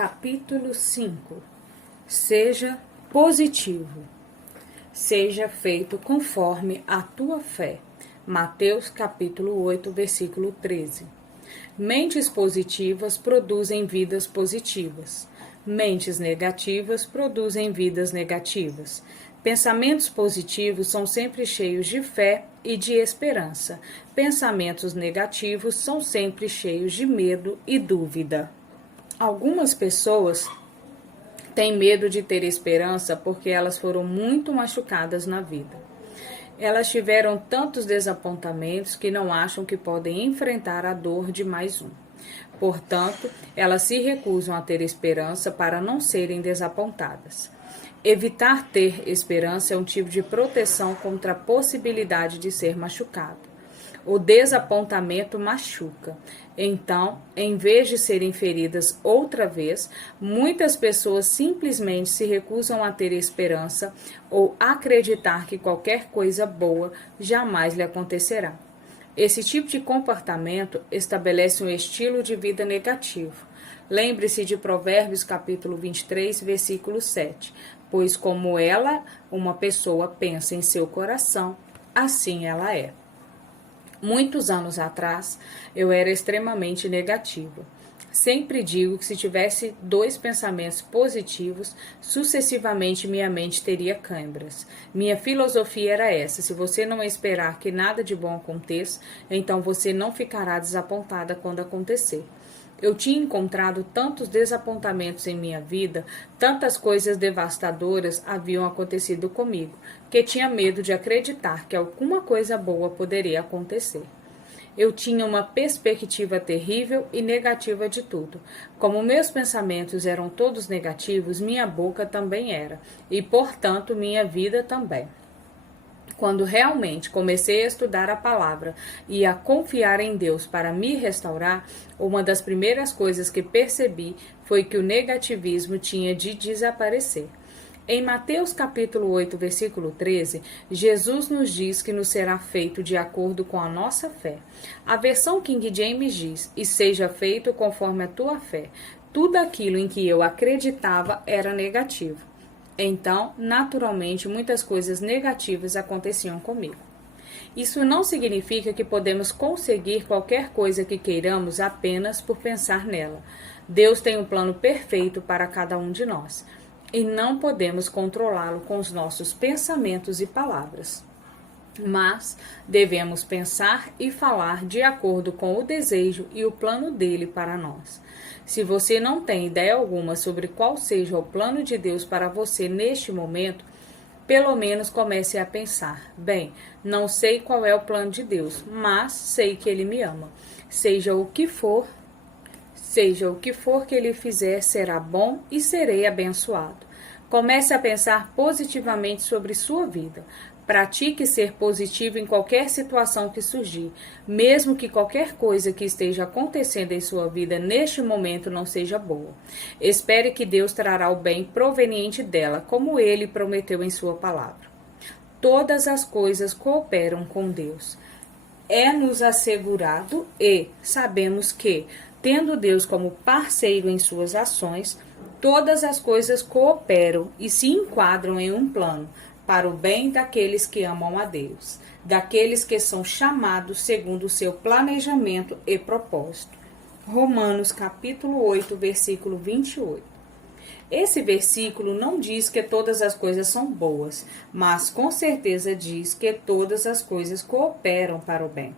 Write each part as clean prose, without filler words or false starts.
Capítulo 5. Seja positivo. Seja feito conforme a tua fé. Mateus capítulo 8, versículo 13. Mentes positivas produzem vidas positivas. Mentes negativas produzem vidas negativas. Pensamentos positivos são sempre cheios de fé e de esperança. Pensamentos negativos são sempre cheios de medo e dúvida. Algumas pessoas têm medo de ter esperança porque elas foram muito machucadas na vida. Elas tiveram tantos desapontamentos que não acham que podem enfrentar a dor de mais um. Portanto, elas se recusam a ter esperança para não serem desapontadas. Evitar ter esperança é um tipo de proteção contra a possibilidade de ser machucado. O desapontamento machuca. Então, em vez de serem feridas outra vez, muitas pessoas simplesmente se recusam a ter esperança ou acreditar que qualquer coisa boa jamais lhe acontecerá. Esse tipo de comportamento estabelece um estilo de vida negativo. Lembre-se de Provérbios capítulo 23, versículo 7. Pois como uma pessoa pensa em seu coração, assim ela é. Muitos anos atrás, eu era extremamente negativa. Sempre digo que se tivesse 2 pensamentos positivos, sucessivamente minha mente teria câimbras. Minha filosofia era essa: se você não esperar que nada de bom aconteça, então você não ficará desapontada quando acontecer. Eu tinha encontrado tantos desapontamentos em minha vida, tantas coisas devastadoras haviam acontecido comigo, que tinha medo de acreditar que alguma coisa boa poderia acontecer. Eu tinha uma perspectiva terrível e negativa de tudo. Como meus pensamentos eram todos negativos, minha boca também era, e, portanto, minha vida também. Quando realmente comecei a estudar a palavra e a confiar em Deus para me restaurar, uma das primeiras coisas que percebi foi que o negativismo tinha de desaparecer. Em Mateus capítulo 8, versículo 13, Jesus nos diz que nos será feito de acordo com a nossa fé. A versão King James diz: "E seja feito conforme a tua fé." Tudo aquilo em que eu acreditava era negativo. Então, naturalmente, muitas coisas negativas aconteciam comigo. Isso não significa que podemos conseguir qualquer coisa que queiramos apenas por pensar nela. Deus tem um plano perfeito para cada um de nós, e não podemos controlá-lo com os nossos pensamentos e palavras. Mas devemos pensar e falar de acordo com o desejo e o plano dele para nós. Se você não tem ideia alguma sobre qual seja o plano de Deus para você neste momento, pelo menos comece a pensar: bem, não sei qual é o plano de Deus, mas sei que ele me ama. Seja o que for que ele fizer, será bom e serei abençoado. Comece a pensar positivamente sobre sua vida. Pratique ser positivo em qualquer situação que surgir, mesmo que qualquer coisa que esteja acontecendo em sua vida neste momento não seja boa. Espere que Deus trará o bem proveniente dela, como ele prometeu em sua palavra. Todas as coisas cooperam com Deus. É-nos assegurado e sabemos que, tendo Deus como parceiro em suas ações, todas as coisas cooperam e se enquadram em um plano, para o bem daqueles que amam a Deus, daqueles que são chamados segundo o seu planejamento e propósito. Romanos capítulo 8, versículo 28. Esse versículo não diz que todas as coisas são boas, mas com certeza diz que todas as coisas cooperam para o bem.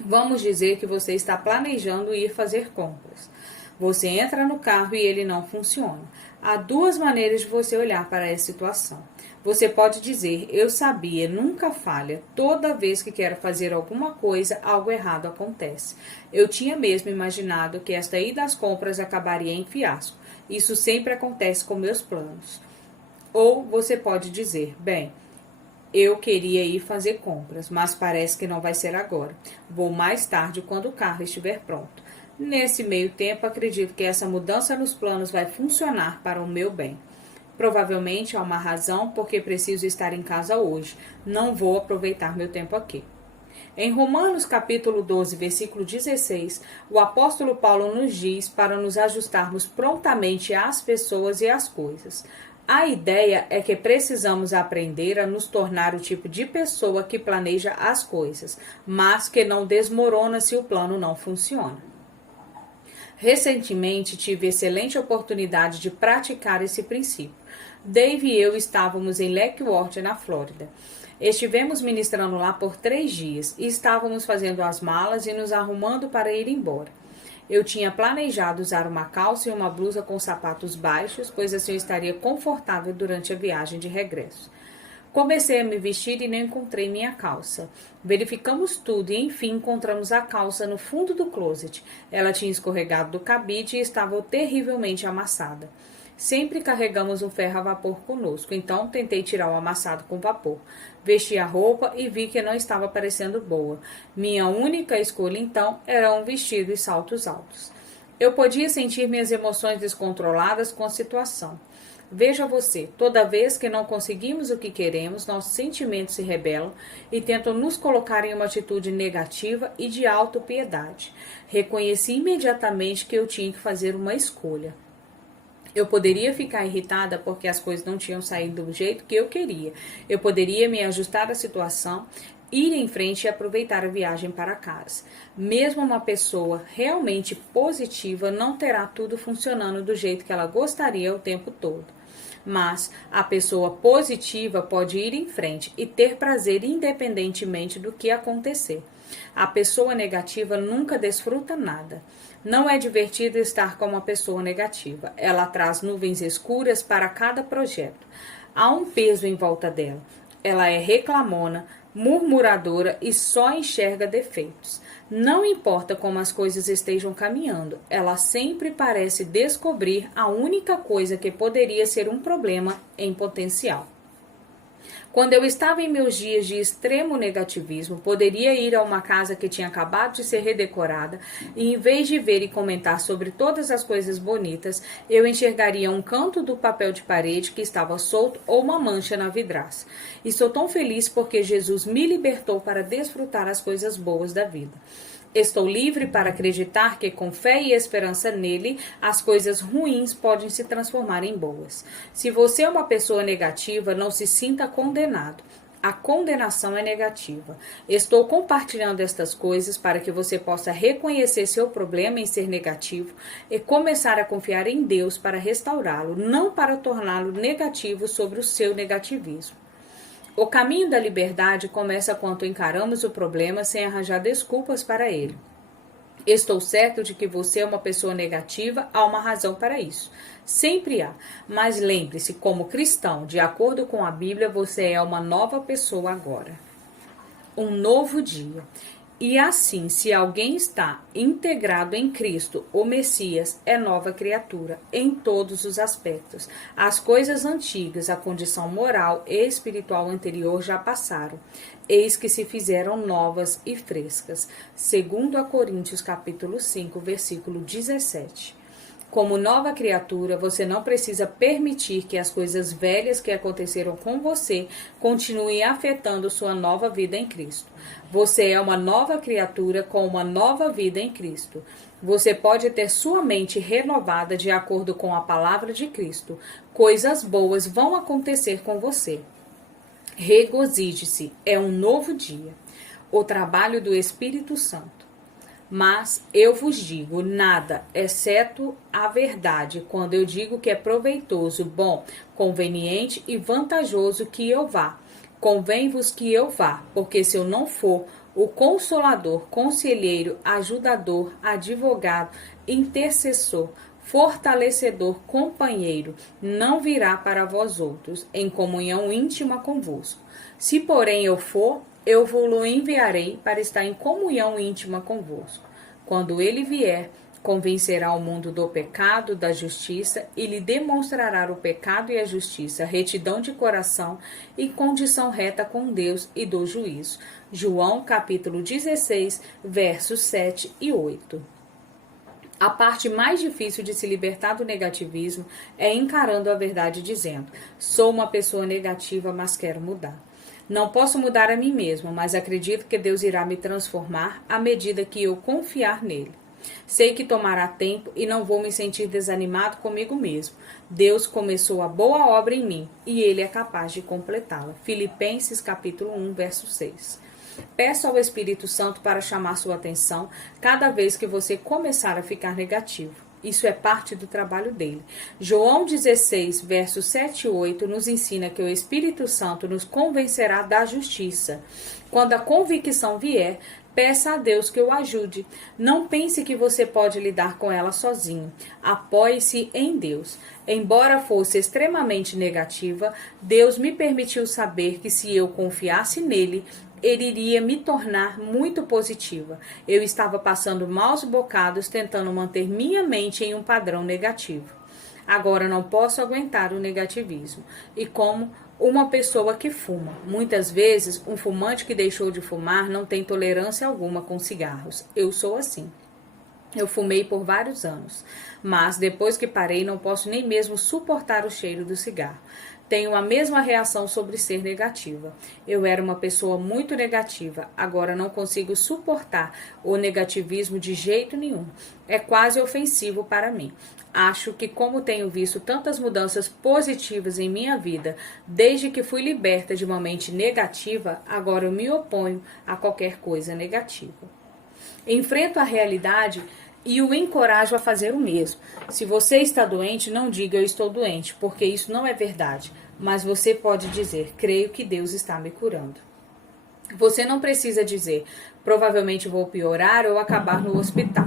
Vamos dizer que você está planejando ir fazer compras. Você entra no carro e ele não funciona. Há 2 maneiras de você olhar para essa situação. Você pode dizer: eu sabia, nunca falha. Toda vez que quero fazer alguma coisa, algo errado acontece. Eu tinha mesmo imaginado que esta ida às compras acabaria em fiasco. Isso sempre acontece com meus planos. Ou você pode dizer: bem, eu queria ir fazer compras, mas parece que não vai ser agora. Vou mais tarde quando o carro estiver pronto. Nesse meio tempo, acredito que essa mudança nos planos vai funcionar para o meu bem. Provavelmente há uma razão porque preciso estar em casa hoje. Não vou aproveitar meu tempo aqui. Em Romanos capítulo 12, versículo 16, o apóstolo Paulo nos diz para nos ajustarmos prontamente às pessoas e às coisas. A ideia é que precisamos aprender a nos tornar o tipo de pessoa que planeja as coisas, mas que não desmorona se o plano não funciona. Recentemente tive excelente oportunidade de praticar esse princípio. Dave e eu estávamos em Lake Worth, na Flórida. Estivemos ministrando lá por 3 dias e estávamos fazendo as malas e nos arrumando para ir embora. Eu tinha planejado usar uma calça e uma blusa com sapatos baixos, pois assim eu estaria confortável durante a viagem de regresso. Comecei a me vestir e não encontrei minha calça. Verificamos tudo e, enfim, encontramos a calça no fundo do closet. Ela tinha escorregado do cabide e estava terrivelmente amassada. Sempre carregamos um ferro a vapor conosco, então tentei tirar o amassado com vapor. Vesti a roupa e vi que não estava parecendo boa. Minha única escolha, então, era um vestido e saltos altos. Eu podia sentir minhas emoções descontroladas com a situação. Veja você, toda vez que não conseguimos o que queremos, nossos sentimentos se rebelam e tentam nos colocar em uma atitude negativa e de autopiedade. Reconheci imediatamente que eu tinha que fazer uma escolha. Eu poderia ficar irritada porque as coisas não tinham saído do jeito que eu queria. Eu poderia me ajustar à situação, ir em frente e aproveitar a viagem para casa. Mesmo uma pessoa realmente positiva não terá tudo funcionando do jeito que ela gostaria o tempo todo. Mas a pessoa positiva pode ir em frente e ter prazer independentemente do que acontecer. A pessoa negativa nunca desfruta nada. Não é divertido estar com uma pessoa negativa. Ela traz nuvens escuras para cada projeto. Há um peso em volta dela. Ela é reclamona, murmuradora e só enxerga defeitos. Não importa como as coisas estejam caminhando, ela sempre parece descobrir a única coisa que poderia ser um problema em potencial. Quando eu estava em meus dias de extremo negativismo, poderia ir a uma casa que tinha acabado de ser redecorada e, em vez de ver e comentar sobre todas as coisas bonitas, eu enxergaria um canto do papel de parede que estava solto ou uma mancha na vidraça. Estou tão feliz porque Jesus me libertou para desfrutar as coisas boas da vida. Estou livre para acreditar que, com fé e esperança nele, as coisas ruins podem se transformar em boas. Se você é uma pessoa negativa, não se sinta condenado. A condenação é negativa. Estou compartilhando estas coisas para que você possa reconhecer seu problema em ser negativo e começar a confiar em Deus para restaurá-lo, não para torná-lo negativo sobre o seu negativismo. O caminho da liberdade começa quando encaramos o problema sem arranjar desculpas para ele. Estou certo de que você é uma pessoa negativa, há uma razão para isso. Sempre há. Mas lembre-se, como cristão, de acordo com a Bíblia, você é uma nova pessoa agora. Um novo dia. E assim, se alguém está integrado em Cristo, o Messias é nova criatura em todos os aspectos. As coisas antigas, a condição moral e espiritual anterior já passaram. Eis que se fizeram novas e frescas. Segundo a Coríntios capítulo 5, versículo 17. Como nova criatura, você não precisa permitir que as coisas velhas que aconteceram com você continuem afetando sua nova vida em Cristo. Você é uma nova criatura com uma nova vida em Cristo. Você pode ter sua mente renovada de acordo com a palavra de Cristo. Coisas boas vão acontecer com você. Regozije-se, é um novo dia. O trabalho do Espírito Santo. Mas eu vos digo nada, exceto a verdade, quando eu digo que é proveitoso, bom, conveniente e vantajoso que eu vá. Convém-vos que eu vá, porque se eu não for, o Consolador, Conselheiro, Ajudador, Advogado, Intercessor, Fortalecedor, Companheiro, não virá para vós outros, em comunhão íntima convosco. Se, porém, eu for, eu vos-lo enviarei para estar em comunhão íntima convosco. Quando ele vier, convencerá o mundo do pecado, da justiça, e lhe demonstrará o pecado e a justiça, retidão de coração e condição reta com Deus e do juízo. João capítulo 16, versos 7 e 8. A parte mais difícil de se libertar do negativismo é encarando a verdade dizendo: sou uma pessoa negativa, mas quero mudar. Não posso mudar a mim mesmo, mas acredito que Deus irá me transformar à medida que eu confiar nele. Sei que tomará tempo e não vou me sentir desanimado comigo mesmo. Deus começou a boa obra em mim e ele é capaz de completá-la. Filipenses capítulo 1, verso 6. Peça ao Espírito Santo para chamar sua atenção cada vez que você começar a ficar negativo. Isso é parte do trabalho dele. João 16, versos 7 e 8 nos ensina que o Espírito Santo nos convencerá da justiça. Quando a convicção vier, peça a Deus que o ajude. Não pense que você pode lidar com ela sozinho. Apoie-se em Deus. Embora fosse extremamente negativa, Deus me permitiu saber que se eu confiasse nele, ele iria me tornar muito positiva. Eu estava passando maus bocados tentando manter minha mente em um padrão negativo. Agora não posso aguentar o negativismo. E como uma pessoa que fuma. Muitas vezes, um fumante que deixou de fumar não tem tolerância alguma com cigarros. Eu sou assim. Eu fumei por vários anos, mas depois que parei não posso nem mesmo suportar o cheiro do cigarro. Tenho a mesma reação sobre ser negativa. Eu era uma pessoa muito negativa, agora não consigo suportar o negativismo de jeito nenhum. É quase ofensivo para mim. Acho que como tenho visto tantas mudanças positivas em minha vida, desde que fui liberta de uma mente negativa, agora eu me oponho a qualquer coisa negativa. Enfrento a realidade e o encorajo a fazer o mesmo. Se você está doente, não diga eu estou doente, porque isso não é verdade. Mas você pode dizer, creio que Deus está me curando. Você não precisa dizer, provavelmente vou piorar ou acabar no hospital.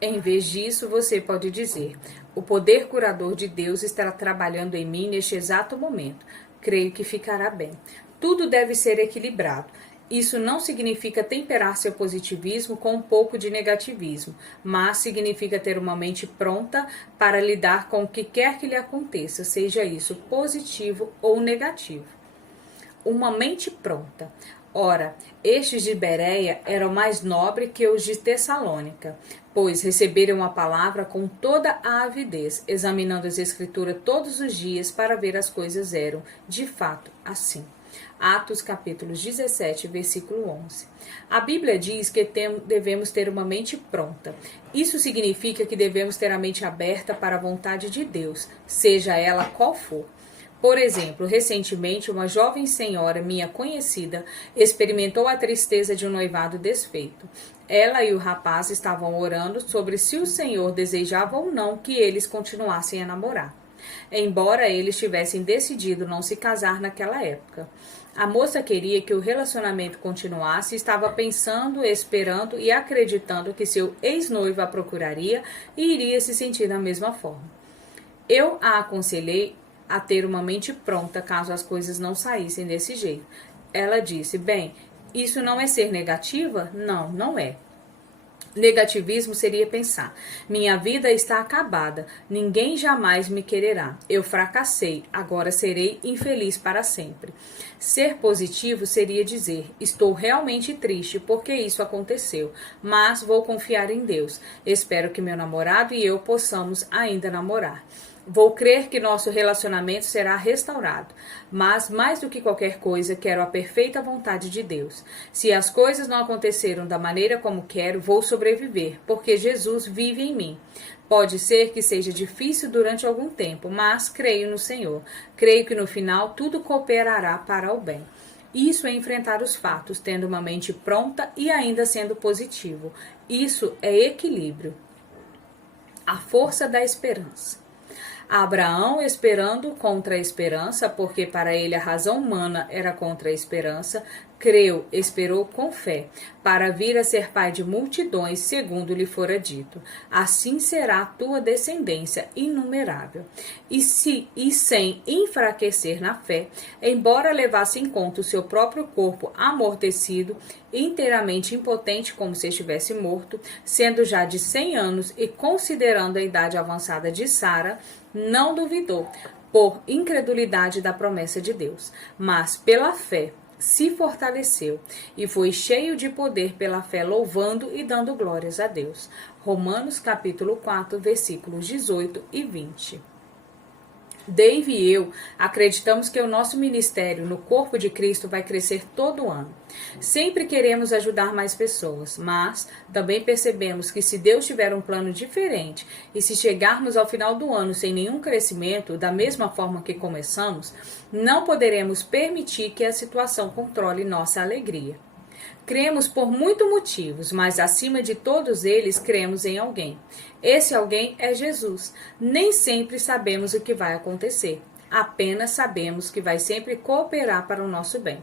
Em vez disso, você pode dizer, o poder curador de Deus está trabalhando em mim neste exato momento. Creio que ficará bem. Tudo deve ser equilibrado. Isso não significa temperar seu positivismo com um pouco de negativismo, mas significa ter uma mente pronta para lidar com o que quer que lhe aconteça, seja isso positivo ou negativo. Uma mente pronta. Ora, estes de Bereia eram mais nobres que os de Tessalônica, pois receberam a palavra com toda a avidez, examinando as Escrituras todos os dias para ver as coisas eram, de fato, assim. Atos capítulo 17, versículo 11. A Bíblia diz que devemos ter uma mente pronta. Isso significa que devemos ter a mente aberta para a vontade de Deus, seja ela qual for. Por exemplo, recentemente uma jovem senhora minha conhecida experimentou a tristeza de um noivado desfeito. Ela e o rapaz estavam orando sobre se o Senhor desejava ou não que eles continuassem a namorar, embora eles tivessem decidido não se casar naquela época. A moça queria que o relacionamento continuasse e estava pensando, esperando e acreditando que seu ex-noivo a procuraria e iria se sentir da mesma forma. Eu a aconselhei a ter uma mente pronta caso as coisas não saíssem desse jeito. Ela disse, bem, isso não é ser negativa? Não, não é. Negativismo seria pensar, minha vida está acabada, ninguém jamais me quererá, eu fracassei, agora serei infeliz para sempre. Ser positivo seria dizer, estou realmente triste porque isso aconteceu, mas vou confiar em Deus, espero que meu namorado e eu possamos ainda namorar. Vou crer que nosso relacionamento será restaurado, mas mais do que qualquer coisa, quero a perfeita vontade de Deus. Se as coisas não aconteceram da maneira como quero, vou sobreviver, porque Jesus vive em mim. Pode ser que seja difícil durante algum tempo, mas creio no Senhor. Creio que no final tudo cooperará para o bem. Isso é enfrentar os fatos, tendo uma mente pronta e ainda sendo positivo. Isso é equilíbrio. A força da esperança. Abraão esperando contra a esperança, porque para ele a razão humana era contra a esperança, creu, esperou com fé, para vir a ser pai de multidões, segundo lhe fora dito. Assim será a tua descendência inumerável. E sem enfraquecer na fé, embora levasse em conta o seu próprio corpo amortecido, inteiramente impotente como se estivesse morto, sendo já de 100 anos e considerando a idade avançada de Sara, não duvidou, por incredulidade da promessa de Deus, mas pela fé se fortaleceu e foi cheio de poder pela fé, louvando e dando glórias a Deus. Romanos capítulo 4, versículos 18 e 20. Dave e eu acreditamos que o nosso ministério no corpo de Cristo vai crescer todo ano. Sempre queremos ajudar mais pessoas, mas também percebemos que se Deus tiver um plano diferente e se chegarmos ao final do ano sem nenhum crescimento, da mesma forma que começamos, não poderemos permitir que a situação controle nossa alegria. Cremos por muitos motivos, mas acima de todos eles, cremos em alguém. Esse alguém é Jesus. Nem sempre sabemos o que vai acontecer. Apenas sabemos que vai sempre cooperar para o nosso bem.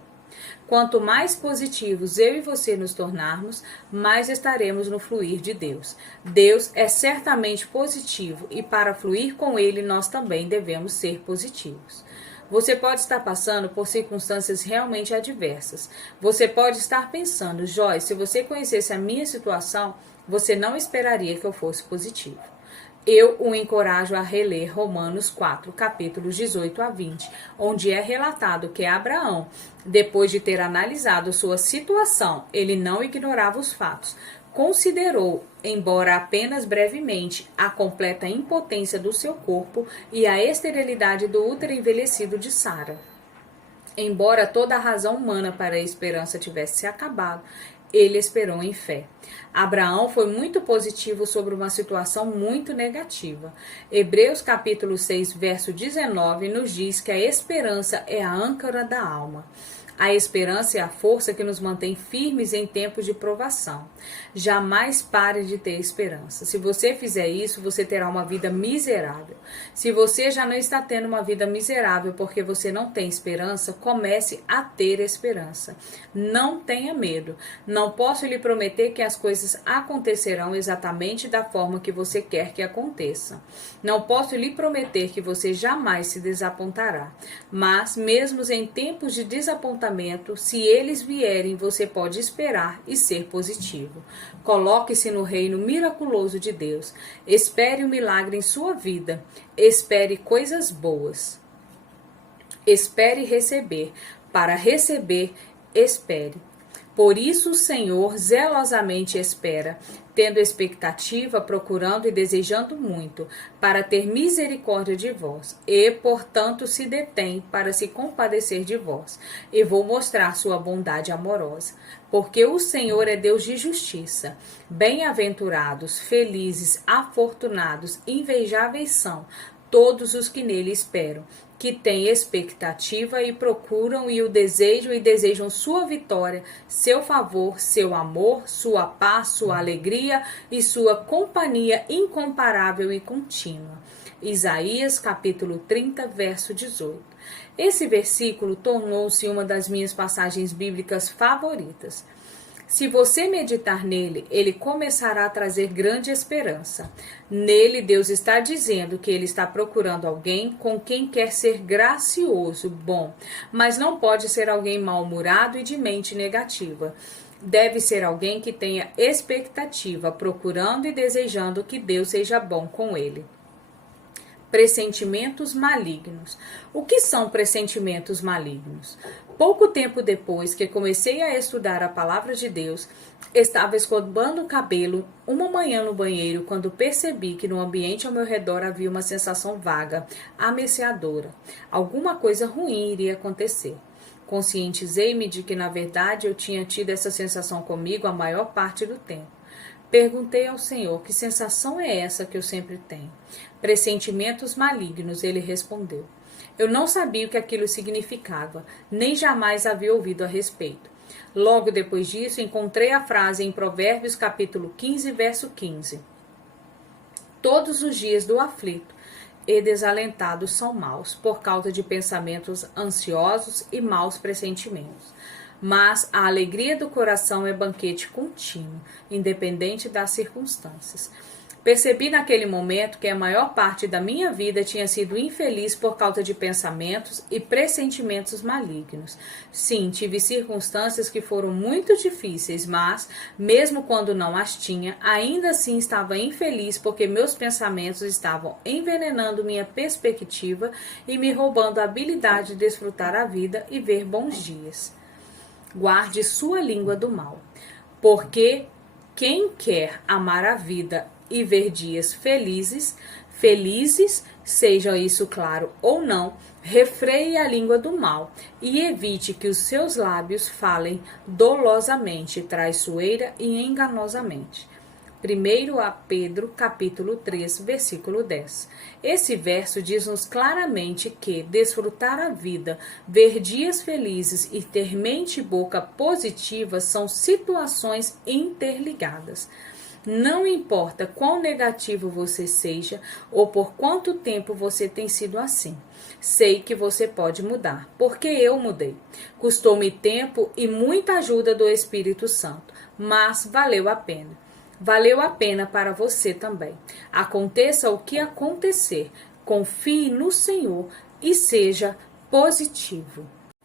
Quanto mais positivos eu e você nos tornarmos, mais estaremos no fluir de Deus. Deus é certamente positivo e para fluir com Ele nós também devemos ser positivos. Você pode estar passando por circunstâncias realmente adversas. Você pode estar pensando, Joyce, se você conhecesse a minha situação, você não esperaria que eu fosse positivo. Eu o encorajo a reler Romanos 4, capítulos 18 a 20, onde é relatado que Abraão, depois de ter analisado sua situação, ele não ignorava os fatos, considerou, embora apenas brevemente, a completa impotência do seu corpo e a esterilidade do útero envelhecido de Sara. Embora toda a razão humana para a esperança tivesse se acabado, ele esperou em fé. Abraão foi muito positivo sobre uma situação muito negativa. Hebreus capítulo 6, verso 19 nos diz que a esperança é a âncora da alma. A esperança é a força que nos mantém firmes em tempos de provação. Jamais pare de ter esperança. Se você fizer isso, você terá uma vida miserável. Se você já não está tendo uma vida miserável porque você não tem esperança, comece a ter esperança. Não tenha medo. Não posso lhe prometer que as coisas acontecerão exatamente da forma que você quer que aconteçam. Não posso lhe prometer que você jamais se desapontará. Mas, mesmo em tempos de desapontamento, se eles vierem, você pode esperar e ser positivo. Coloque-se no reino miraculoso de Deus. Espere um milagre em sua vida. Espere coisas boas. Espere receber. Para receber, espere. Por isso o Senhor zelosamente espera, tendo expectativa, procurando e desejando muito, para ter misericórdia de vós, e, portanto, se detém para se compadecer de vós, e vou mostrar sua bondade amorosa. Porque o Senhor é Deus de justiça. Bem-aventurados, felizes, afortunados, invejáveis são todos os que nele esperam, que têm expectativa e procuram e o desejam e desejam sua vitória, seu favor, seu amor, sua paz, sua alegria e sua companhia incomparável e contínua. Isaías capítulo 30, verso 18. Esse versículo tornou-se uma das minhas passagens bíblicas favoritas. Se você meditar nele, ele começará a trazer grande esperança. Nele, Deus está dizendo que ele está procurando alguém com quem quer ser gracioso, bom, mas não pode ser alguém mal-humorado e de mente negativa. Deve ser alguém que tenha expectativa, procurando e desejando que Deus seja bom com ele. Pressentimentos malignos. O que são pressentimentos malignos? Pouco tempo depois que comecei a estudar a palavra de Deus, estava escovando o cabelo uma manhã no banheiro quando percebi que no ambiente ao meu redor havia uma sensação vaga, ameceadora. Alguma coisa ruim iria acontecer. Conscientizei-me de que, na verdade, eu tinha tido essa sensação comigo a maior parte do tempo. Perguntei ao Senhor, que sensação é essa que eu sempre tenho? Pressentimentos malignos, ele respondeu. Eu não sabia o que aquilo significava, nem jamais havia ouvido a respeito. Logo depois disso, encontrei a frase em Provérbios capítulo 15, verso 15. Todos os dias do aflito e desalentado são maus, por causa de pensamentos ansiosos e maus pressentimentos. Mas a alegria do coração é banquete contínuo, independente das circunstâncias. Percebi naquele momento que a maior parte da minha vida tinha sido infeliz por causa de pensamentos e pressentimentos malignos. Sim, tive circunstâncias que foram muito difíceis, mas, mesmo quando não as tinha, ainda assim estava infeliz porque meus pensamentos estavam envenenando minha perspectiva e me roubando a habilidade de desfrutar a vida e ver bons dias. Guarde sua língua do mal, porque quem quer amar a vida e ver dias felizes, felizes, seja isso claro ou não, refreie a língua do mal e evite que os seus lábios falem dolosamente, traiçoeira e enganosamente. 1 a Pedro, capítulo 3, versículo 10. Esse verso diz-nos claramente que desfrutar a vida, ver dias felizes e ter mente e boca positiva são situações interligadas. Não importa quão negativo você seja ou por quanto tempo você tem sido assim. Sei que você pode mudar, porque eu mudei. Custou-me tempo e muita ajuda do Espírito Santo, mas valeu a pena. Valeu a pena para você também. Aconteça o que acontecer, confie no Senhor e seja positivo.